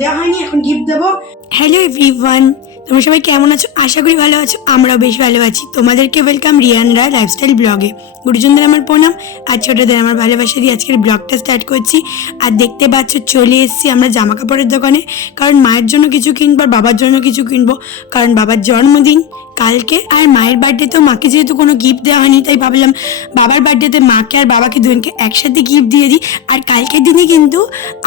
দেওয়া হয়নি, এখন গিফট দেবো। হ্যালো এভরিওয়ান, তোমরা সবাই কেমন আছো? আশা করি ভালো আছো, আমরাও বেশ ভালো আছি। তোমাদেরকে ওয়েলকাম রিয়ান রায় লাইফস্টাইল ব্লগে। গুরুজনদের আমার প্রণাম আর ছোটদের আমার ভালোবাসা দিয়ে আজকের ব্লগটা স্টার্ট করছি। আর দেখতে পাচ্ছ চলে এসেছি আমরা জামা কাপড়ের দোকানে, কারণ মায়ের জন্য কিছু কিনবো আর বাবার জন্য কিছু কিনবো, কারণ বাবার জন্মদিন কালকে আর মায়ের বার্থডেতেও মাকে যেহেতু কোনো গিফট দেওয়া হয়নি, তাই ভাবলাম বাবার বার্থডেতে মাকে আর বাবাকে দুজনকে একসাথে গিফট দিয়ে দিই। আর কালকের দিনে কিন্তু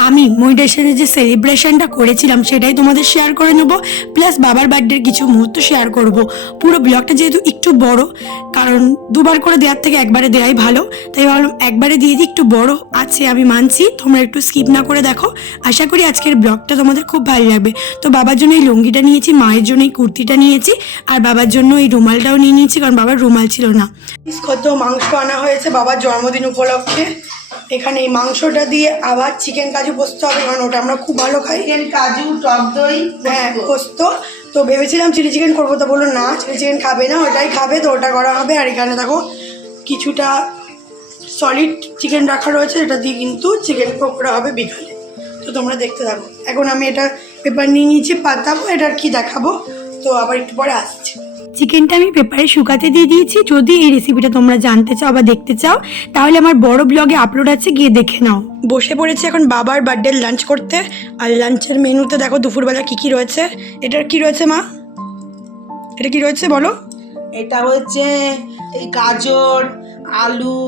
আমি মনিটাইজেশনে যে সেলিব্রেশনটা করেছিলাম সেটাই তোমাদের শেয়ার করে নেবো, প্লাস বাবার বার্থডের কিছু মুহূর্ত শেয়ার করব। পুরো ব্লগটা যেহেতু একটু বড়, কারণ দুবার করে দেওয়ার থেকে একবারে দেওয়াই ভালো, তাই ভাবলাম একবারে দিয়ে দিই। একটু বড় আছে আমি মানছি, তোমরা একটু স্কিপ না করে দেখো। আশা করি আজকের ব্লগটা তোমাদের খুব ভালো লাগবে। তো বাবার জন্য এই লুঙ্গিটা নিয়েছি, মায়ের জন্য এই কুর্তিটা নিয়েছি, আর বাবার জন্য এই রুমালটাও নিয়ে নিয়েছি, কারণ বাবার রুমাল ছিল না। কত মাংস আনা হয়েছে বাবার জন্মদিন উপলক্ষে। এখানে এই মাংসটা দিয়ে আবার চিকেন কাজু পোস্ত হবে, কারণ ওটা আমরা খুব ভালো খাই। চিকেন কাজু টক দই হ্যাঁ পোস্ত। তো ভেবেছিলাম চিলি চিকেন করবো, তো বললো না চিলি চিকেন খাবে না, ওটাই খাবে, তো ওটা করা হবে। আর এখানে দেখো কিছুটা সলিড চিকেন রাখা রয়েছে, এটা দিয়ে কিন্তু চিকেন পকোড়া হবে বিকালে। তো তোমরা দেখতে থাকো। এখন আমি এটা পেপার নিয়ে নিয়েছি, পাতাবো, এটার কি দেখাবো, তো আবার একটু পরে আসছি। চিকেনটা আমি পেপারে শুকাতে দিয়ে দিয়েছি। যদি এই রেসিপিটা তোমরা জানতে চাও বা দেখতে চাও, তাহলে আমার বড় ব্লগে আপলোড আছে, গিয়ে দেখে নাও। বসে পড়েছি এখন বাবার বার্থডে লাঞ্চ করতে। আর লাঞ্চের মেনুতে দেখো দুপুরবেলা কি কি রয়েছে। এটার কি রয়েছে মা? এটা কি রয়েছে বলো? এটা হচ্ছে এই গাজর, আলু,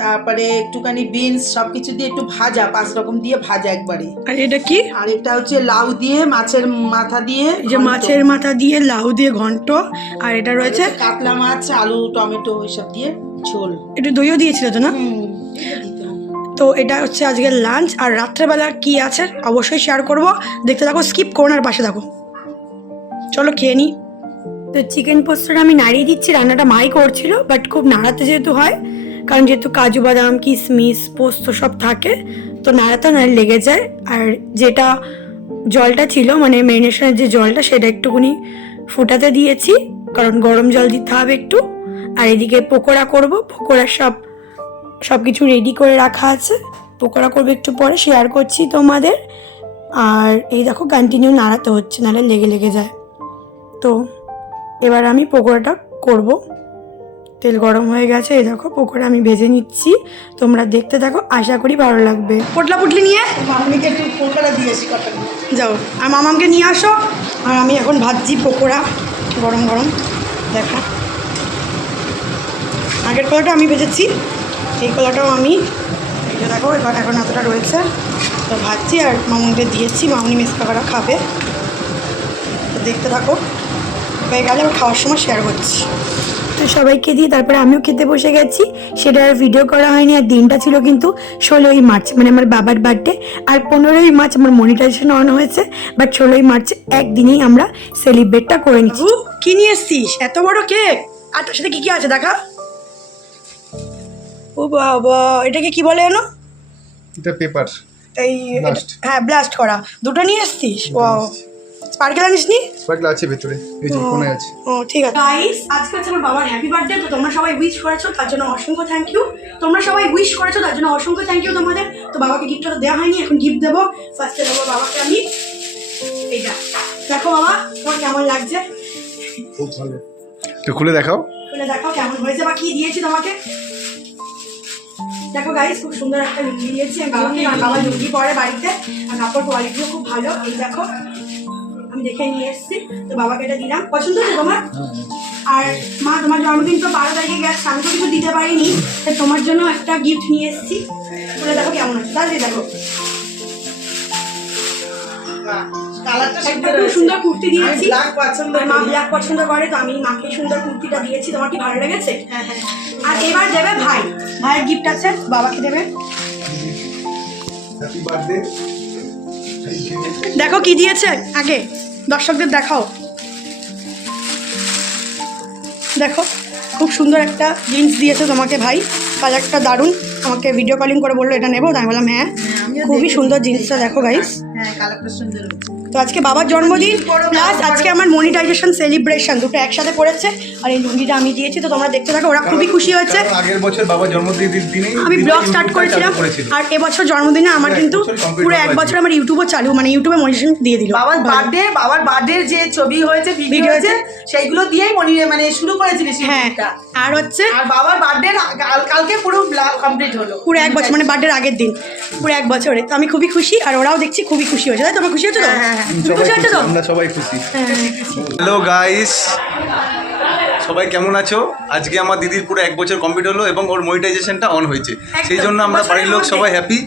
তারপরে একটুখানি বিনস, সবকিছু দিয়ে একটু ভাজা, 5 রকম দিয়ে ভাজা একবারে। আর এটা কি? আর এটা হচ্ছে লাউ দিয়ে, মাছের মাথা দিয়ে, এই যে মাছের মাথা দিয়ে লাউ দিয়ে ঘন্ট। আর এটা রয়েছে কাতলা মাছ, আলু, টমেটো এসব দিয়ে ঝোল। একটু দইও দিয়েছিল তো না? তো এটা হচ্ছে আজকের লাঞ্চ। আর রাত্রেবেলা কি আছে অবশ্যই শেয়ার করব, দেখতে থাকো, স্কিপ করো না, আর পাশে থাকো। চলো খেয়ে নিই। তো চিকেন পোস্তটা আমি নাড়িয়ে দিচ্ছি, রান্নাটা মাই করছিল, বাট খুব নাড়াতে যেহেতু হয়, কারণ যেহেতু কাজু বাদাম কিশমিশ পোস্ত সব থাকে, তো নাড়াতে লেগে যায়। আর যেটা জলটা ছিল মানে ম্যারিনেশনের যে জলটা, সেটা একটুখানি ফুটাতে দিয়েছি, কারণ গরম জল দিতে হবে একটু। আর এদিকে পকোড়া করব, পকোড়ার সব কিছু রেডি করে রাখা আছে, পকোড়া করবো একটু পরে, শেয়ার করছি তোমাদের। আর এই দেখো কন্টিনিউ নাড়াতে হচ্ছে, নাহলে লেগে লেগে যায়। তো এবার আমি পকোড়াটা করব। তেল গরম হয়ে গেছে, এই দেখো পকোড়া আমি ভেজে নিচ্ছি, তোমরা দেখতে থাকো, আশা করি ভালো লাগবে। পোটলা পুটলি নিয়ে মামনিকে একটু পকোড়া দিয়েছি কটা। যাও, আর মামামকে নিয়ে আসো। আর আমি এখন ভাজছি পকোড়া গরম গরম, দেখো। আগের কলাটা আমি ভেজেছি, এই কলাটাও আমি, এই যে দেখো এবার এখন এতটা রয়েছে, তো ভাজছি আর মামুনিকে দিয়েছি, মামুনি মেসকা করা খাবে। তো দেখতে থাকো, হয়ে গেলে আবার খাওয়ার সময় শেয়ার করছি। তো সবাইকে দিয়ে তারপরে আমিও খেতে বসে গেছি, সেটা আর ভিডিও করা হয়নি। আর দিনটা ছিল কিন্তু 16ই মার্চ, মানে আমার বাবার বার্থডে। আর 15ই মার্চ আমার মনিটাইজেশন অন হয়েছে, বাট 16ই মার্চ একদিনেই আমরা সেলিব্রেটটা করে নিচ্ছি। কি নিয়ে এসছিস এত বড় কেক? আর তার সাথে কি কি আছে দেখা। ও বাবা, এটাকে কি বলে জানো? এটা পেপার এই ব্লাস্ট। হ্যাঁ ব্লাস্ট করা। দুটো নিয়ে এসছিস? ও স্পার্কেল আনিস নি? স্পার্কল আছে ভেতরে, এই যে কোণে আছে। ও ঠিক আছে গাইস, আজকে হচ্ছে আমার বাবার হ্যাপি বার্থডে। তো তোমরা সবাই উইশ করেছো, তার জন্য অসংখ্য থ্যাংক ইউ। তোমরা সবাই উইশ করেছো, তার জন্য অসংখ্য থ্যাংক ইউ তোমাদের। তো বাবাকে গিফটটা তো দেওয়া হয়নি, এখন গিফট দেবো। ফার্স্টে দেবো বাবাকে আমি এইটা। দেখো বাবা, তোমার কেমন লাগছে? খুব ভালো, একটু খুলে দেখাও। খুলে দেখো কেমন হয়েছে বা কি দিয়েছি তোমাকে। দেখো গাইস, খুব সুন্দর একটা লুঙ্গি দিয়েছি আমি বাবাকে, কারণ বাবা লুঙ্গি পরে বাড়িতে, আর কাপড় কোয়ালিটিও খুব ভালো। এই দেখো আমি দেখে নিয়ে এসেছি, তো বাবাকে এটা দিলাম। পছন্দ হয়েছে তোমার? আর মা তোমার জন্মদিন তো 12 তারিখে গেছে, আমি তো কিছু দিতে পারিনি, তাই তোমার জন্য একটা গিফট নিয়ে এসেছি। খুলে দেখো কেমন হয়েছে, তাহলে দেখো। একটা খুব সুন্দর কুর্তি দিয়েছি, মা ব্ল্যাক পছন্দ করে, তো আমি মাকে সুন্দর কুর্তিটা দিয়েছি। তোমার কি ভালো লেগেছে? আর এবার দেবে ভাই, ভাইয়ের গিফট আছে, বাবাকে দেবে। Happy birthday. দেখো কি দিয়েছে, আগে দর্শকদের দেখাও। দেখো খুব সুন্দর একটা জিন্স দিয়েছে তোমাকে ভাই, কালারটা দারুণ। আমাকে ভিডিও কলিং করে বললো এটা নেবো, তাই বললাম হ্যাঁ। খুবই সুন্দর জিন্সটা, দেখো গাইস। হ্যাঁ, কালারটা সুন্দর হয়েছে। তো আজকে বাবার জন্মদিন প্লাস আজকে আমার মনিটাইজেশন সেলিব্রেশন দুটো একসাথে পড়েছে। আর এই লুঙ্গিটা আমি দিয়েছি, তো তোমরা দেখতে থাকো। ওরা খুবই খুশি হয়েছে। কারণ আগের বছর বাবার জন্মদিনের দিনে আমি ব্লগ স্টার্ট করেছিলাম, আর এবছর জন্মদিনে আমার কিন্তু পুরো এক বছর আমার ইউটিউবও চালু, মানে ইউটিউবে মনিটাইজেশন দিয়ে দিল। বাবার বার্থডে যে ছবি হয়েছে ভিডিও হয়েছে সেইগুলো দিয়েই মানে শুরু করেছিলিস। হ্যাঁ, আর হচ্ছে আর বাবার বার্থডে কালকে পুরো কমপ্লিট হলো, পুরো এক বছর, মানে বার্থডের আগের দিন পুরো এক বছরে। তো আমি খুবই খুশি, আর ওরাও দেখছি খুবই খুশি হয়েছে। তাই তোমার খুশি হচ্ছে তো? তুমি খুশি হচ্ছে তো? আমরা সবাই খুশি। হ্যালো গাইস, সবাই কেমন আছো? আজকে আমার দিদির পুরো 1 বছর কমপ্লিট হলো এবং ওর মনিটাইজেশনটা অন হয়েছে, সেই জন্য আমরা বাড়ির লোক সবাই হ্যাপি।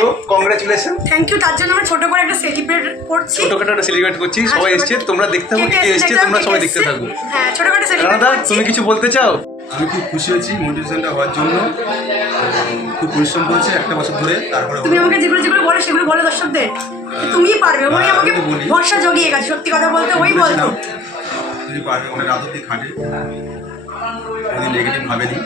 তো কংগ্রাচুলেশন, থ্যাংক ইউ। তার জন্য আমরা ছোট করে একটা সেলিব্রেট করছি, ছোটখাটো একটা সেলিব্রেট করছি। সবাই এসছে, তোমরা দেখতে থাকো কে এসছে, তোমরা সবাই দেখতে থাকো। হ্যাঁ, ছোটখাটো সেলিব্রেট রানাদা, করছি। তুমি কিছু বলতে চাও? আমি খুব খুশি হয়েছি মোটিভেশনটা হওয়ার জন্য। খুব পরিশ্রম করেছে 1 বছর ধরে, তারপরে তুমি আমাকে যেগুলো যেগুলো বলো সেগুলো বলো দর্শকদের, তুমিই পারবে। ওই আমাকে ভরসা জগিয়ে গেছে, সত্যি কথা বলতে ওই বলতো তুমি পারবে, অনেক রাত অব্দি খাটে, কোনো নেগেটিভ ভাবেনি।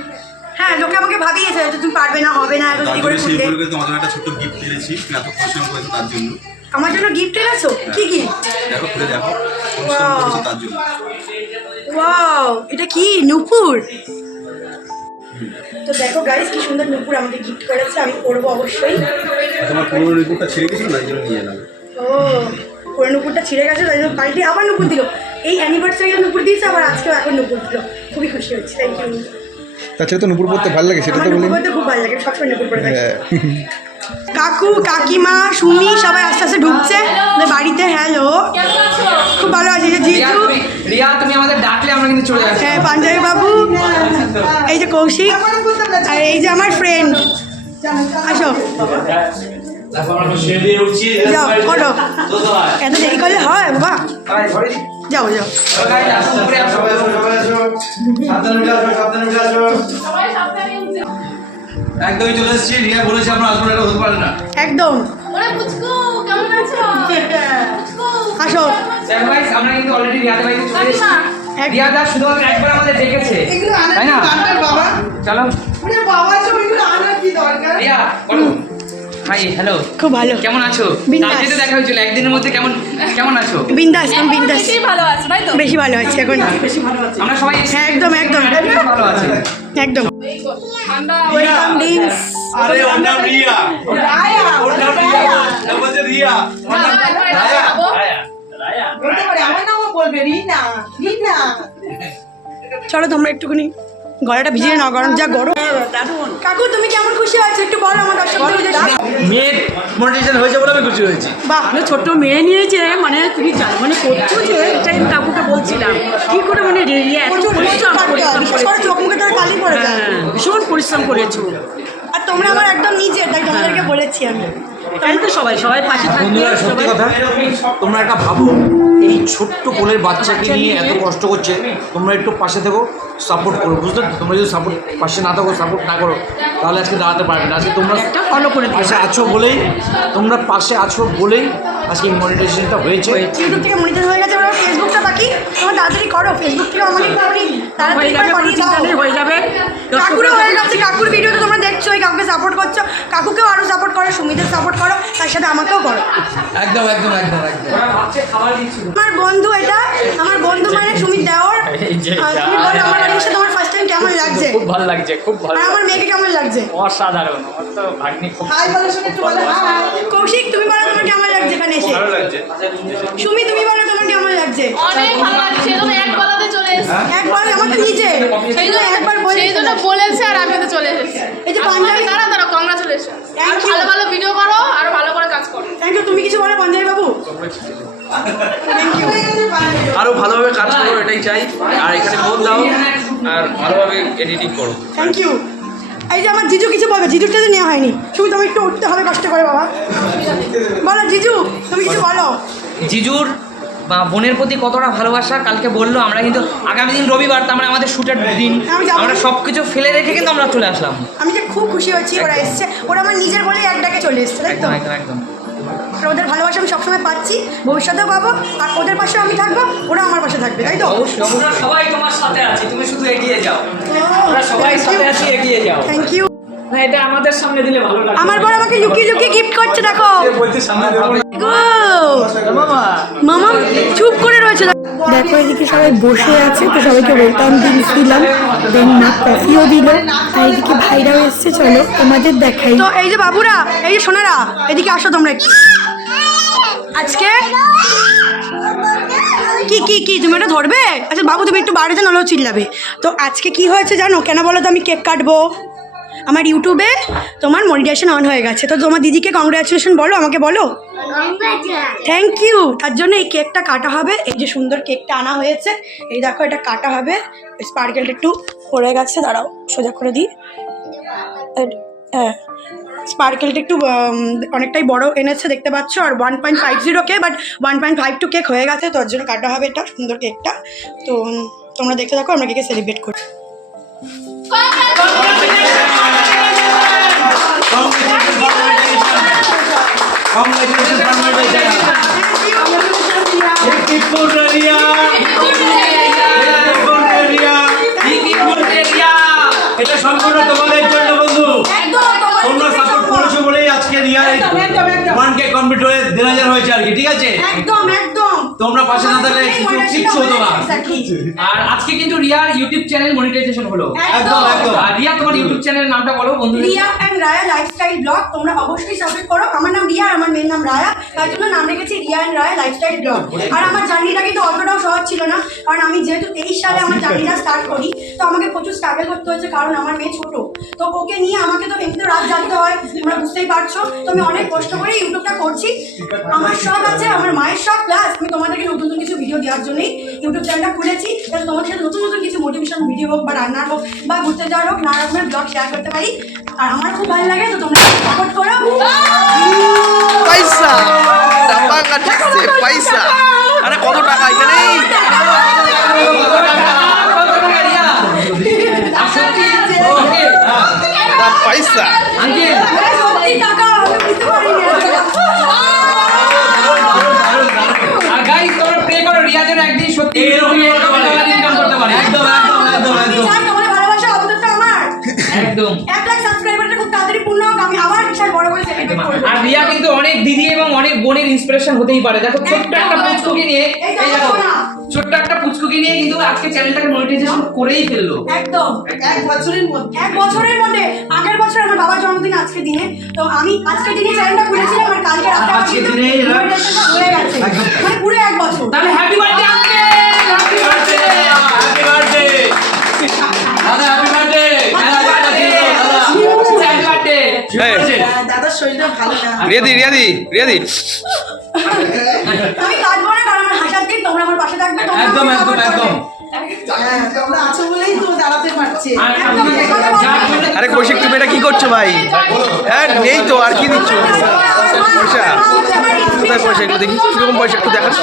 হ্যাঁ, লোকে আমাকে ভাবিয়েছে যে তুমি পারবে না, হবে না, এগুলো তার করে জন্য সেই ফুটে। উপলক্ষে তোমাদের একটা ছোট্ট গিফট দিয়েছি, তুমি এত পরিশ্রম করেছো তার জন্য। আমার জন্য গিফট এনেছো? কি গিফট? দেখো, খুলে দেখো, পরিশ্রম করেছো তার জন্য। ওয়াও, এটা কি নূপুর? তো দেখো গাইস, কি সুন্দর নূপুর আমাকে গিফট করেছে, আমি পরবো অবশ্যই। তোমার পুরো রিপোর্টটা ছিঁড়ে গেছিল না, এই জন্য নিয়ে এলাম। ও, পুরো নূপুরটা ছিঁড়ে গেছে, তাই জন্য পাল্টে আবার নূপুর দিল। এই অ্যানিভার্সারিতে নূপুর দিয়েছে, আবার আজকেও এখন নূপুর দিল। খুবই খুশি হচ্ছে, থ্যাংক ইউ। তাছাড়া তো নুপুর পড়তে ভালো লাগে, সেটা আমার তো নূপুর বলি। পরতে খুব ভালো লাগে, সবসময় নূপুর পরে থাকি। হ্যাঁ। কাকু, কাকিমা, সুমি সবাই আস্তে আস্তে ঢুকছে ওদের বাড়িতে। হ্যালো, খুব ভালো আছে। যে জিজু, রিয়া, তুমি আমাদের ডাকলে আমরা কিন্তু চলে আসবো। হ্যাঁ, পাঞ্জাবি বাবু, এই যে কৌশিক, আর এই যে আমার ফ্রেন্ড। আসো, যাও করো, এত দেরি করলে হয় বাবা? যাও যাও। একদমই চলে এসেছি, রিয়া বলেছে আমরা আসবো, এটা হতে পারে না। একদম, ওরে পুচকু কেমন আছো? পুচকু আসো। আমরা কিন্তু অলরেডি রিয়াদের বাড়িতে চলে এসেছি। এক- রিয়া দা শুধুমাত্র একবার আমাদের ডেকেছে, তাই না? বাবা, চলো বাবা ছবিগুলো আনার কি দরকার? রিয়া, বলো। হাই, হ্যালো, খুব ভালো, কেমন আছো? বিন্দাস। কালকে তো দেখা হয়েছিল, একদিনের মধ্যে কেমন আছো? বিন্দাস, আমি বিন্দাস, বেশি ভালো আছে তাই তো? বেশি ভালো আছি এখন। আমরা সবাই হ্যাঁ, একদম একদম ভালো আছি। একদম। ঠান্ডা ওয়েলকাম ডিন্স। আরে ওর নাম রিয়া, ওর নাম রিয়া, নাম হচ্ছে রিয়া। বলতে পারে, আমার নামও বলবে রিনা, রিনা। চলো তোমরা একটুখানি গলাটা ভিজিয়ে নাও, গরম যা গরম। কাকু, তুমি কেমন খুশি হয়েছো একটু বলো আমার দর্শকদের। মেয়ের মোটিভেশন হয়েছে বলে আমি খুশি হয়েছি। বাহ, মানে ছোট্ট মেয়ে নিয়েছে, মানে তুমি জানো মানে করছো যে এটাই আমি কাকুকে বলছিলাম কি করে মানে রিয়া এত প্রচুর পরিশ্রম বিশেষ করে চোখ মুখে তোর কালি পড়ে যায়। হ্যাঁ, ভীষণ পরিশ্রম করেছো। আর তোমরা আমার একদম নিচে, তাই তোমাদেরকে বলেছি আমি। তাই তো সবাই পাশে থাকবে বন্ধুরা, সত্যি সবাই। কথা, তোমরা একটা ভাবো, এই ছোট্ট কোলের বাচ্চাকে নিয়ে এত কষ্ট করছে, তোমরা একটু পাশে থেকো, সাপোর্ট করো, বুঝলে? তোমরা যদি পাশে না থাকো, সাপোর্ট না করো, তাহলে আজকে দাঁড়াতে পারবে না। আজকে তোমরা একটা ফলো করে দিও। পাশে আছো বলেই, আজকে মনিটাইজেশনটা হয়েছে। ইউটিউব থেকে মনিটর হয়ে গেছে, ওরা ফেসবুকটা বাকি। তোমার তাড়াতাড়ি করো, ফেসবুক থেকে অনেক তাড়াতাড়ি হয়ে যাবে, কোনো করিয়ে দাও। চিন্তা নেই, হয়ে যাবে। কাকুরও হয়ে গেছে, কাকুর ভিডিও তো তোমরা দেখছো, এই কাকুকে সাপোর্ট করছো, কাকুকেও আরো সাপোর্ট করো, সুমিদের সাপোর্ট করো, তার সাথে আমাকেও করো। একদম একদম একদম একদম। আমার বন্ধু, এটা আমার বন্ধু মানে সুমিত দেওর। তুমি বলো আমার বাড়ির সাথে তোমার ফার্স্ট টাইম কেমন লাগছে? খুব ভালো লাগছে, খুব ভালো, আর আমার মেয়েকে কেমন লাগছে? অসাধারণ। আমার তো ভাগ্নি খুব হাই বলো, শুনে একটু বলো হাই। কৌশিক, তুমি বলো তোমার কেমন লাগছে এখানে এসে? ভালো লাগছে। সুমি, তুমি বলো তোমার কেমন লাগছে? অনেক ভালো লাগছে, সেই জন্য এক গলাতে চলে এসেছি। একবার আমার তো নিচে, সেই জন্য একবার বলে সেই জন্য বলেছে আর আমি তো চলে এসেছি। এই যে আর পাঞ্জাবি, তোমাকে দাঁড়া কংগ্রাচুলেশন। R Thank you. ভালো ভালো ভিডিও করো আর ভালো করে কাজ করো। Thank you. তুমি কিছু বলো পাঞ্জাবি বাবু? Thank you. আরো ভালোভাবে কাজ করো, এটাই চাই। আর এখানে মন দাও আর ভালোভাবে এডিটিং করো। Thank you. এই যে আমার জিজু কিছু বলবে, জিজুরটা তো নেওয়া হয়নি। শুধু তুমি একটু উঠতে হবে কষ্ট করে বাবা। বলো জিজু, তুমি কিছু বলো। জিজুর বা বোনের প্রতি কতটা ভালোবাসা কালকে বললো। আমরা কিন্তু আগামী দিন রবিবার, তার মানে আমাদের শুটের দিন, আমি যাবো। আমরা সব কিছু ফেলে রেখে কিন্তু আমরা চলে আসলাম। আমি যে খুব খুশি হচ্ছি ওরা এসছে, ওরা আমার নিজের বলেই এক ডাকে চলে এসছে, তাই তো? একদম একদম একদম। আর ওদের ভালোবাসা আমি সবসময় পাচ্ছি, ভবিষ্যতেও পাবো। আর ওদের পাশেও আমি থাকবো, ওরা আমার পাশে থাকবে, তাই তো? অবশ্যই অবশ্যই। আমরা সবাই তোমার সাথে আছি, তুমি শুধু এগিয়ে যাও। আমরা সবাই সাথে আছি, এগিয়ে যাও। Thank you. না এটা আমাদের সামনে দিলে ভালো লাগে। আমার বড় আমাকে লুকিয়ে লুকিয়ে গিফট করছে দেখো বলছে সামনে দেবো গো মামা চুপ করে রয়েছে দেখো এদিকে সবাই বসে আছে তো সবাইকে ওয়েলকাম দিলাম দেন মা কফিও দিল আর এদিকে ভাইরাও এসছে চলো তোমাদের দেখাই তো এই যে বাবুরা এই যে সোনারা এদিকে আসো তোমরা একটু আজকে কি কি কি তুমি এটা ধরবে আচ্ছা বাবু তুমি একটু বাইরে যাও নাহলেও চিল্লাবে তো আজকে কি হয়েছে জানো কেন বলো তো আমি কেক কাটবো আমার ইউটিউবে তোমার মনিটাইজেশন অন হয়ে গেছে তো তোমার দিদিকে কংগ্রাচুলেশন বলো আমাকে বলো থ্যাংক ইউ তার জন্য এই কেকটা কাটা হবে এই যে সুন্দর কেকটা আনা হয়েছে এই দেখো এটা কাটা হবে স্পার্কেলটা একটু পড়ে গেছে দাঁড়াও সোজা করে দিই হ্যাঁ স্পার্কেলটা একটু অনেকটাই বড় এনেছে দেখতে পাচ্ছ আর 1.50 কে বাট 1.52 কেক হয়ে গেছে তো ওর জন্য কাটা হবে এটা সুন্দর কেকটা তো তোমরা দেখতে থাকো আমরা কেকে সেলিব্রেট করি এটা সম্পূর্ণ তোমাদের জন্য বন্ধু তোমরা সাপোর্ট করেছো বলেই আজকে রিয়ার 1K কমপ্লিট হয়ে 1000 হয়েছে আর কি ঠিক আছে একদম একদম তোমরা পাশে না থাকলে কিছু হতো না আর আজকে কিন্তু রিয়ার ইউটিউব চ্যানেল মনিটাইজেশন হলো একদম একদম আর রিয়া তোমার ইউটিউব চ্যানেলের নামটা বলো বন্ধু Riya and Raya lifestyle blog তোমরা অবশ্যই সাবস্ক্রাইব করো আমার নাম রিয়া আর আমার মেয়ের নাম রায়া তার জন্য নাম রেখেছি Riya and Raya lifestyle blog আর আমার জার্নিটা কিন্তু অতটাও সহজ ছিল না কারণ আমি যেহেতু 23 সালে আমার জার্নিটা স্টার্ট করি তো আমাকে প্রচুর স্ট্রাগল করতে হয়েছে কারণ আমার মেয়ে ছোট তো ওকে নিয়ে আমাকে তো এমনিতে রাত জাগতে হয় তোমরা বুঝতেই পারছো তো আমি অনেক কষ্ট করে ইউটিউবটা করছি আমার শখ আছে আমার মায়ের শখ প্লাস আমি তোমাদেরকে নতুন নতুন কিছু ভিডিও দেওয়ার জন্যই ইউটিউব চ্যানেলটা খুলেছি যাতে তোমাদের সাথে নতুন নতুন কিছু মোটিভেশন ভিডিও হোক বা রান্নার হোক বা ঘুরতে যাওয়ার হোক নানা রকমের ব্লগ শেয়ার করতে পারি আর আমার খুব ভালো লাগে তো তোমরা সাপোর্ট করো পয়সা টাকা কাটছে পয়সা আরে কত টাকা এখানে পয়সা সত্যি টাকা আমি বুঝতে পারিনি আর গাইস তোমরা প্রে করো রিয়া যেন একদিন সত্যি ইনকাম করতে পারে একদম একদম একদম একদম তোমার ভালোবাসা আপাতত আমার একদম 1 লাখ সাবস্ক্রাইবারটা খুব তাড়াতাড়ি পূর্ণ হোক আমি আবার বিশাল বড় করে সেলিব্রেট করব আর রিয়া কিন্তু অনেক দিদি এবং অনেক বোনের ইন্সপিরেশন হতেই পারে দেখো ছোট্ট একটা পুচকুকে নিয়ে এই দেখো ছোট্ট একটা পুচকুকে নিয়ে কিন্তু আজকে চ্যানেলটাকে মনিটাইজেশন করেই ফেললো একদম 1 বছরের মধ্যে 1 বছরের মধ্যে আগের বছর আমার বাবার জন্মদিন আজকে দিনে তো আমি আজকে দিনে চ্যানেলটা খুলেছিলাম আর কালকে রাতে আমার আজকের কিন্তু দিনেই monetization হয়ে গেছে মানে পুরো 1 বছর তাহলে happy birthday uncle happy birthday happy birthday দাদা হ্যাপি বার্থডে হ্যাপি বার্থডে দাদার শরীরটা ভালো না রিয়াদি আমি কাটবো না কারণ আমার হাসার দিন তোমরা আমার পাশে থাকবে তোমরা একদম আমাকে একদম support করবে। একদম তোমরা আছো বলেই তো দাঁড়াতে পারছে আরে কৌশিক তুমি এটা কি করছো ভাই হ্যাঁ নেই তো আর কি দিচ্ছ পয়সা কোথায় পয়সা এগুলো দেখি কিরকম পয়সা একটু দেখাচ্ছ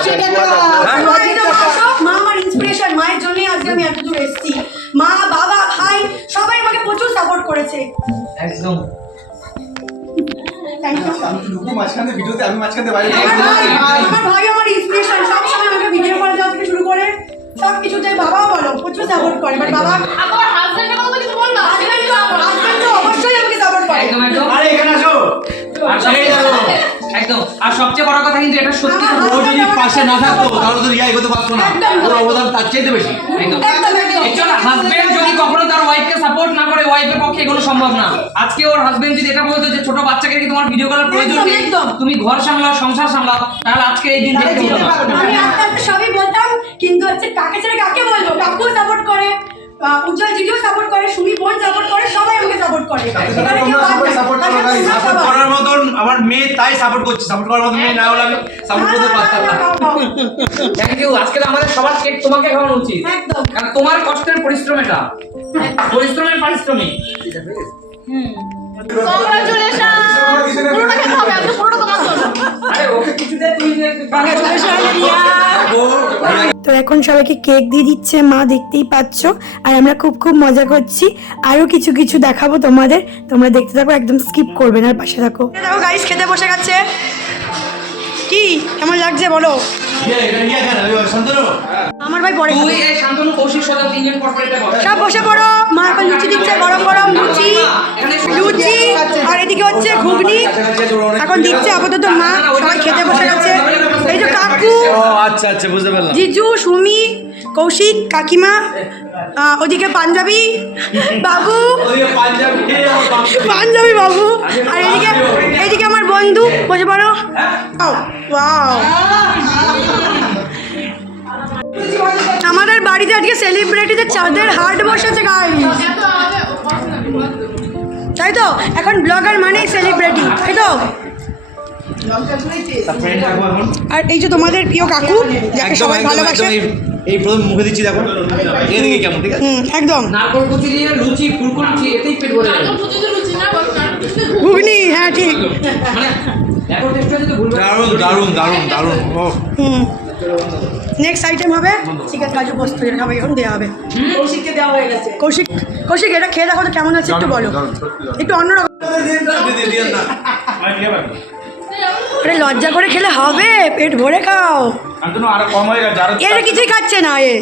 মা আমার ইন্সপিরেশন মায়ের জন্যই আজকে আমি এত দূর এসেছি মা বাবা ভাই সবাই আমাকে প্রচুর সাপোর্ট করেছে একদম থ্যাংক ইউ মাঝখানে ভিডিওতে আমি মাঝখানে বাইরে আমার ভাই আমার ইন্সপিরেশন সব সময় আমাকে ভিডিও করে দেওয়া থেকে শুরু করে সব কিছুতে বাবাও বলো প্রচুর সাপোর্ট করে বাট বাবা আমার হাজবেন্ডের কথা কিছু বল না হাজবেন্ড তো অবশ্যই আমাকে সাপোর্ট করে একদম একদম আরে এখানে আসো আর একদম আর সবচেয়ে বড় কথা কিন্তু এটা সত্যি ও যদি পাশে না থাকতো তাহলে তো রিয়া এগোতে পারতো না ওর অবদান তার চাইতে বেশি একদম একদম একদম একজন হাজবেন্ড যদি কখনো তার ওয়াইফকে সাপোর্ট না করে ওয়াইফের পক্ষে এগোনো সম্ভব না আজকে ওর হাজবেন্ড যদি এটা বলতো যে ছোট বাচ্চাকে কি তোমার ভিডিও করার প্রয়োজন নেই একদম। তুমি ঘর সামলাও সংসার সামলাও তাহলে আজকে এই দিন দেখতে হতো না আমি আস্তে আস্তে সবই বলতাম কিন্তু হচ্ছে কাকে ছেড়ে কাকে বলবো কাকুও সাপোর্ট করে উজ্জ্বল দিদিও সাপোর্ট করে সুমি বোন সাপোর্ট করে সবাই আমাকে সাপোর্ট করে এখানে কেউ বাদ নেই। support করো, তাহলে guys, তোমরা সাপোর্ট সবাই। করার মতন আমার মেয়ে তাই সাপোর্ট করছে সাপোর্ট করার মতন মেয়ে না হলে আমি সাপোর্ট করতে পারতাম না থ্যাংক ইউ আজকে তো আমাদের সবার কেক তোমাকে খাওয়ানো উচিত একদম কারণ তোমার কষ্টের পরিশ্রম এটা পরিশ্রমের পারিশ্রমিক কংগ্রাচুলেশন পুরোটা খেতে হবে আমি পুরোটা তোমার জন্য আরে ওকে কিছুতে তুমি তো এখন সবাইকে কেক দিয়ে দিচ্ছে মা দেখতেই পাচ্ছ আর আমরা খুব খুব মজা করছি আরো কিছু কিছু দেখাবো তোমাদের তোমরা দেখতে থাকো একদম স্কিপ করবে না পাশে থাকো দেখো গাইস খেতে বসে গেছে কি কেমন লাগছে বলো আমার ভাই পরে তুই এই শান্তনু কৌশিক সদা তিনজন কর্পোরেটে বস সব বসে পড়ো মা এখন লুচি দিচ্ছে গরম গরম লুচি হচ্ছে ঘুগনি এখন দিচ্ছে আপাতত মা, সবাই খেতে বসে গেছে। এই যে কাকু, আচ্ছা আচ্ছা বুঝতে পারলাম। জিজু, সুমি, কৌশিক, কাকিমা, ওদিকে পাঞ্জাবি বাবু, পাঞ্জাবি বাবু, আর এদিকে আমার বন্ধু, বসে পড়ো। ওয়াও, আমাদের বাড়িতে আজকে সেলিব্রিটিদের চাঁদের হাট বসেছে গাইস, তাই তো? এখন ব্লগার মানেই সেলিব্রিটি, তাই তো? আর এই যে তোমাদের প্রিয় কাকু, যাকে সবাই ভালোবাসে। এই প্রথম মুখে দিচ্ছি, দেখো এদিকে কেমন, ঠিক আছে? একদম নারকোল কুচি দিয়ে লুচি, ফুলকো লুচি, এতেই পেট ভরে যাবে। ঘুগনি, হ্যাঁ ঠিক। মানে এখন টেস্ট হচ্ছে তো ভুল। দারুণ দারুণ দারুণ দারুণ। নেক্সট আইটেম হবে চিকেন কাজু পোস্ত, যেটা খাবে এখন দেওয়া হবে। কৌশিককে দেওয়া হয়ে গেছে। কৌশিক, কৌশিক এটা খেয়ে দেখো তো কেমন আছে, একটু বলো, একটু অন্যরকম। আরে লজ্জা করে খেলে হবে, পেট ভরে খাও। আরো কম হয়ে গেছে, আরো এটা কিছুই খাচ্ছে না এ।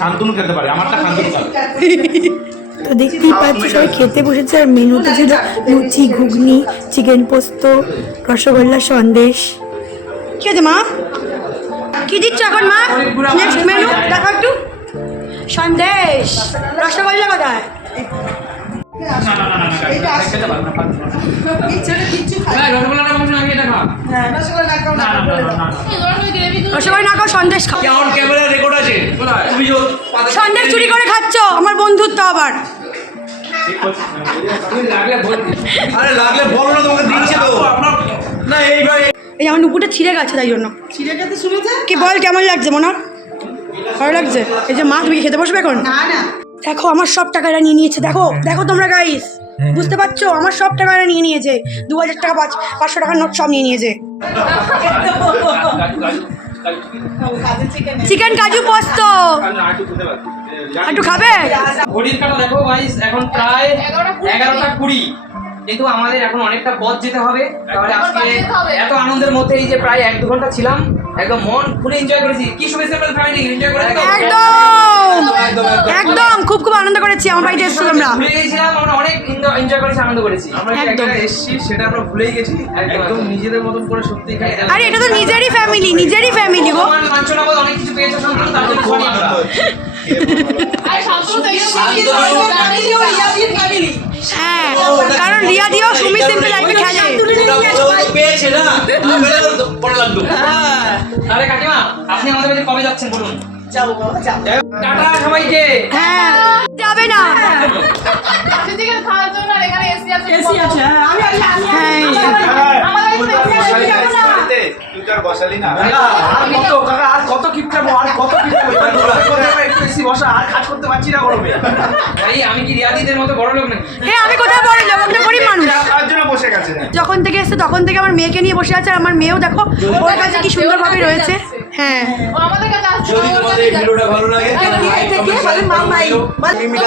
শান্তনু খেতে পারে, আমারটা শান্তনু খাবে। তো দেখতেই পাচ্ছি সবাই খেতে বসেছে, আর মেনুতে ছিল লুচি, ঘুগনি, চিকেন পোস্ত, রসগোল্লা, সন্দেশ। কি আছে মা, কি দিচ্ছ এখন মা? নেক্সট মেনু দেখো একটু। সন্দেশ, রসগোল্লা কোথায়? হ্যাঁ, রসগোল্লাটা বলছি আমি এটা খা। রসগোল্লা না খাও, সন্দেশ খাও। অন ক্যামেরা রেকর্ড আছে, তুমি যে সন্দেশ চুরি করে খাচ্ছ, আমার বন্ধুত্ব আবার। তুমি লাগলে বল। আরে লাগলে বলো না, তোমাকে দিচ্ছে তো না। এইবার এই যে আমার নুপুরটা ছিঁড়ে গেছে, তাই জন্য। ছিঁড়ে যেতে শুনেছে? কি বল, কেমন লাগছে মনে? ভালো লাগছে? এই যে মা, তুমি কি খেতে বসবে এখন? না না, দেখো আমার সব টাকাটা নিয়ে নিয়েছে, দেখো দেখো তোমরা গাইস, বুঝতে পারছো? আমার সব টাকাটা নিয়ে নিয়েছে, 2000 টাকা, 500 টাকার নোট সব নিয়ে নিয়েছে। চিকেন কাজু পোস্ত একটু খাবে? ঘড়ির কাটা দেখো গাইস, এখন প্রায় 11:20, কিন্তু আমাদের এখন অনেকটা পথ যেতে হবে। তাহলে আজকে এত আনন্দের মধ্যে এই যে প্রায় 1-2 ঘন্টা ছিলাম, একদম মন খুলে এনজয় করেছি। কি শুভেচ্ছা ফ্যামিলি, এনজয় করেছি তো? একদম একদম, খুব খুব আনন্দ করেছি। আমার বাড়িতে এসেছো তোমরা? ভুলে গেছিলাম, আমরা অনেক এনজয় করেছি, আনন্দ করেছি। আমরা যে একদম। জায়গায় এসেছি সেটা আমরা ভুলেই গেছি, একদম নিজেদের মতন করে সত্যি এখানে আরে এটা তো নিজেরই ফ্যামিলি, নিজেরই ফ্যামিলি গো। ভগবান লাঞ্ছনা বোধ অনেক কিছু পেয়েছে সন্তান, তার জন্য সরি আমরা। হ্যাঁ, কারণ রিয়া দিও সুমি সিম্পল লাইফে খেলে। পেয়েছে না, পড়া লাগতো। তাহলে কাকিমা, আপনি আমাদের বাড়িতে কবে যাচ্ছেন বলুন? যাবো বাবা, যাবো। টাটা সবাইকে। হ্যাঁ, যাবে না। খাওয়ার জন্য আর এখানে এসি আছে। এসি আছে, আমি হ্যাঁ, বসালি না কত কিপটাবো, আর কত কিপটাবো, একটু বেশি বসা, আর কাজ করতে পারছি না গরমে। ভাই আমি কি রিয়াদিদের মতো বড় লোক নাকি? হ্যাঁ, আমি কোথায় বড় লোক, একটা গরিব মানুষ। তার জন্য বসে গেছে। যখন থেকে এসছে তখন থেকে আমার মেয়েকে নিয়ে বসে আছে, আর আমার মেয়েও দেখো ওর কাছে কি সুন্দরভাবে রয়েছে। হ্যাঁ, ও আমাদের কাছে আসছে। যদি তোমাদের এই ভিডিওটা ভালো লাগে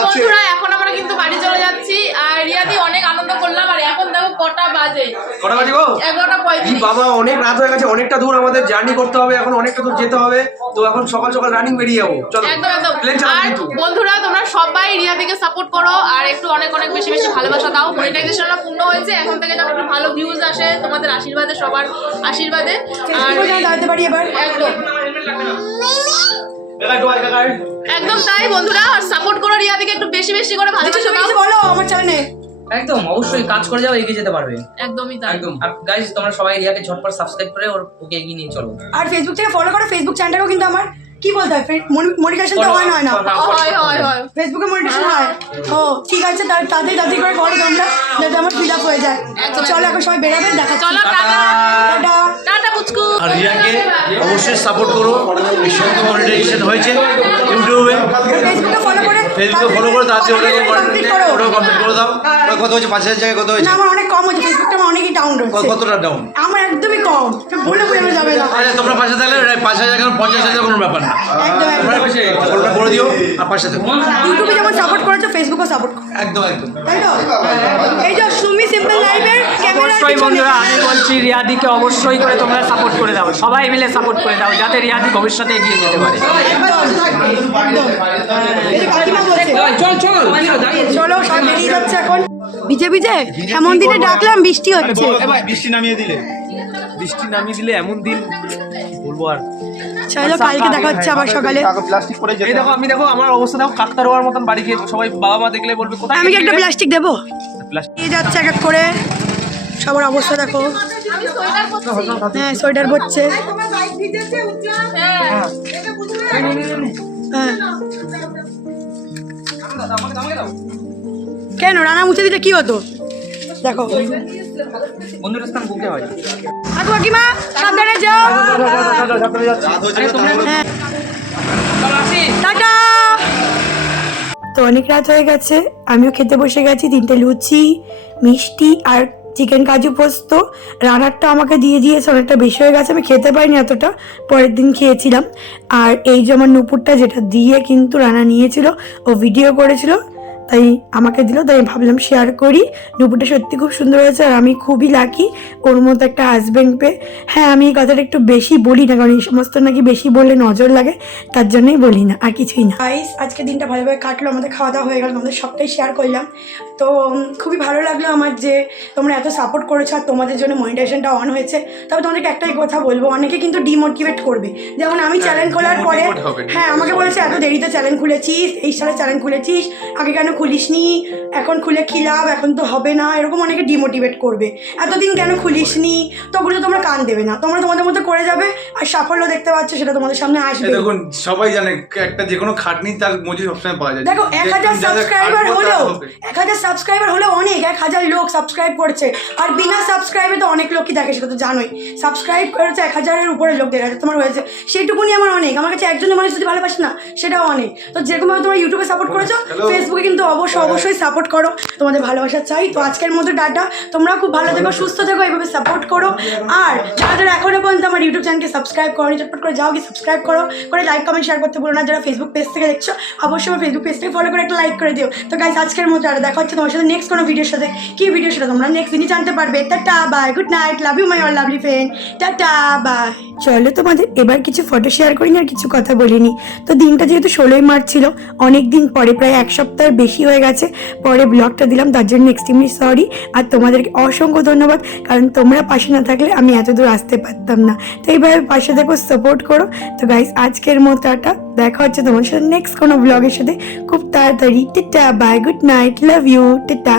বন্ধুরা, এখন আমরা কিন্তু বাড়ি চলে যাচ্ছি, আর রিয়াদি অনেক আনন্দ করলাম। আর এখন দেখো কটা বাজে, কটা বাজিবো? 11:35। বাবা অনেক রাত হয়ে গেছে, অনেকটা দূর আমাদের জার্নি করতে হবে, এখন অনেকটা দূর যেতে হবে। তো এখন সকাল সকাল রানিং বেরিয়ে যাবো, চলো। একদম একদম। প্লেন চালাবো আর কিন্তু। বন্ধুরা, তোমরা সবাই রিয়াদিকে সাপোর্ট করো, আর একটু অনেক অনেক বেশি বেশি ভালোবাসা দাও। মনিটাইজেশনটা পূর্ণ হয়েছে, এখন থেকে যেন একটু ভালো ভিউজ আসে, তোমাদের আশীর্বাদে, সবার আশীর্বাদে। আর দাঁড়াতে পারি এবার। একদম একদম তাই বন্ধুরা, আর সাপোর্ট করো রিয়াদিকে, একটু বেশি বেশি করে ভালোবাসা দাও। কিছু বলো আমার চ্যানেলে। একদম অবশ্যই কাজ করে যাও, এগিয়ে যেতে পারবে। একদমই তাই। একদম। আর গাইস, তোমরা সবাই রিয়াকে ঝটপট সাবস্ক্রাইব করে ওকে এগিয়ে নিয়ে চলো। আর ফেসবুক থেকে ফলো করো, ফেসবুক চ্যানেলটাও কিন্তু আমার কি বলতে হয়, মনিটেশন তো হয় না হয় হয় হয়। ফেসবুকে মনিটেশন হয়। ও ঠিক আছে, তাড়াতাড়ি করে করো তোমরা, যাতে আমার ফিল আপ হয়ে যায়। তো চলো এখন সবাই বেরাবে, দেখা চলো টাটা টাটা। টাটা পুচকু। আর রিয়াকে অবশ্যই সাপোর্ট করো, এই সঙ্গে মনিটাইজেশন হয়েছে ইউটিউবে, ফেসবুকে ফলো করে, ফেসবুকে ফলো করে তাড়াতাড়ি ওটাকে কমপ্লিট করো। ওটাও কমপ্লিট করে দাও। কত হয়েছে? 5000 জায়গায় কত না, হয়েছে? আমার অনেক কম হয়েছে, ফেসবুকটা আমার অনেকই ডাউন রয়েছে। কতটা ডাউন? আমার একদমই কম, ভুলে যাবে না। আচ্ছা, তোমরা পাশে থাকলে 5000 এখন 50,000 কোনো ব্যাপার না। একদম একদম। ফলোটা করে দিও আর পাশে থাকো। ইউটিউবে যেমন সাপোর্ট করেছো, ফেসবুকেও সাপোর্ট করো, একদম একদম। তাই তো? এই যে সুমি সিম্পল লাইফের ক্যামেরার অবশ্যই পিছনে। বন্ধুরা, আমি বলছি রিয়াদিকে অবশ্যই করে তোমরা সাপোর্ট করে দাও, সবাই মিলে সাপোর্ট করে দাও, যাতে রিয়াদি ভবিষ্যতে এগিয়ে যেতে পারে। এই যে কাকিমা বলছে, চল চল চলো সব বেরিয়ে যাচ্ছে এখন। ভিজে ভিজে এমন দিনে ডাকলাম বৃষ্টি হচ্ছে। বৃষ্টি নামিয়ে দিলে এমন দিন বলবো আর চলো কালকে দেখা হচ্ছে আবার সকালে। প্লাস্টিক পরে এই দেখো আমি দেখো আমার অবস্থা দেখো কাকতারোয়ার মতন বাড়ি খেয়ে সবাই বাবা মা দেখলে বলবে কোথায় আমি কি একটা প্লাস্টিক দেবো? প্লাস্টিক নিয়ে যাচ্ছে এক এক করে, সবার অবস্থা দেখো। হ্যাঁ সোয়েটার পরছে। হ্যাঁ কেন রান্না মুছে দিলে কি হতো? দেখো বন্ধুর স্থান বুকে হয়। কাকু কাকিমা সাবধানে যাও। হ্যাঁ টাটা। তো অনেক রাত হয়ে গেছে, আমিও খেতে বসে গেছি। 3টে লুচি, মিষ্টি আর চিকেন কাজু পোস্ত। রান্নারটা আমাকে দিয়ে দিয়েছে, অনেকটা বেশি হয়ে গেছে, আমি খেতে পারিনি এতটা, পরের দিন খেয়েছিলাম। আর এই যে আমার নুপুরটা যেটা দিয়ে কিন্তু রান্না নিয়েছিল, ও ভিডিও করেছিল তাই আমাকে দিল, তাই ভাবলাম শেয়ার করি। নুপুরটা সত্যি খুব সুন্দর হয়েছে আর আমি খুবই লাকি ওর মতো একটা হাজব্যান্ড পেয়ে। হ্যাঁ আমি এই কথাটা একটু বেশি বলি না, কারণ এই সমস্ত নাকি বেশি বললে নজর লাগে, তার জন্যই বলি না, আর কিছুই না। গাইস আজকে দিনটা ভালোভাবে কাটলো, আমাদের খাওয়া দাওয়া হয়ে গেল, তোমাদের সবটাই শেয়ার করলাম। তো খুবই ভালো লাগলো আমার যে তোমরা এত সাপোর্ট করেছো আর তোমাদের জন্য মনিটাইজেশনটা অন হয়েছে। তবে তোমাদেরকে একটাই কথা বলবো, অনেকে কিন্তু ডিমোটিভেট করবে। যেমন আমি চ্যানেল খোলার পরে হ্যাঁ আমাকে বলেছে এত দেরিতে চ্যানেল খুলেছিস, এই সালে চ্যানেল খুলেছিস, আগে কেন খুলিসনি, এখন খুলে কি লাভ, এখন তো হবে না, এরকম অনেকে ডিমোটিভেট করবে। এতদিন কেন খুলিসনি, তখন তো তোমরা কান দেবে না, তোমরা তোমাদের মধ্যে করে যাবে আর সাফল্য দেখতে পাচ্ছ সেটা তোমাদের সামনে আসবে। দেখুন সবাই জানে একটা যে কোনো খাটনি তার মজুরি সবসময় পাওয়া যায়। দেখো 1000 সাবস্ক্রাইবার হলেও 1000 সাবস্ক্রাইবার হলেও অনেক, 1000 লোক সাবস্ক্রাইব করছে, আর বিনা সাবস্ক্রাইবে তো অনেক লোকই দেখে, সেটা তো জানোই। সাবস্ক্রাইব করেছে 1000-এর উপরে লোক দেখা যাচ্ছে তোমার হয়েছে, সেইটুকুনি আমার অনেক। আমার কাছে একজনের মানুষ যদি ভালোবাসে না সেটাও অনেক। তো যেরকমভাবে তোমরা ইউটিউবে সাপোর্ট করেছো, ফেসবুকে কিন্তু অবশ্যই সাপোর্ট করো, তোমাদের ভালোবাসা চাই। তো আজকের মতো টাটা, তোমরা খুব ভালো থেকো, সুস্থ থেকো, এইভাবে সাপোর্ট করো। আর যারা এখনো পর্যন্ত আমার ইউটিউব চ্যানেলকে সাবস্ক্রাইব করো, চটপট করে যাও, কি সাবস্ক্রাইব করো, করে লাইক কমেন্ট শেয়ার করতে বলো না। যারা ফেসবুক পেজ থেকে দেখছো অবশ্যই আমার ফেসবুক পেজটাকে ফলো করে একটা লাইক করে দিও। তো গাইস আজকের মতো আর দেখা হচ্ছে তোমার সাথে নেক্সট কোনো ভিডিওর সাথে। কি ভিডিও সেটা তোমরা নেক্সট দিনই জানতে পারবে। Tata bye, good night, love you my all lovely friend, tata bye. চলো তোমাদের এবার কিছু ফটো শেয়ার করিনি আর কিছু কথা বলিনি। তো দিনটা যেহেতু 16ই মার্চ ছিল, অনেক দিন পরে, প্রায় এক সপ্তাহের বেশি হয়ে গেছে পরে ব্লগটা দিলাম, তার জন্য এক্সট্রিমলি সরি। আর তোমাদেরকে অসংখ্য ধন্যবাদ, কারণ তোমরা পাশে না থাকলে আমি এত দূর আসতে পারতাম না। তো এইভাবে পাশে দেখো, সাপোর্ট করো। তো গাইস আজকের মতো টাটা, দেখা হচ্ছে তোমার সাথে নেক্সট কোনো ব্লগের সাথে খুব তাড়াতাড়ি। Tata bye, good night, love you, tata.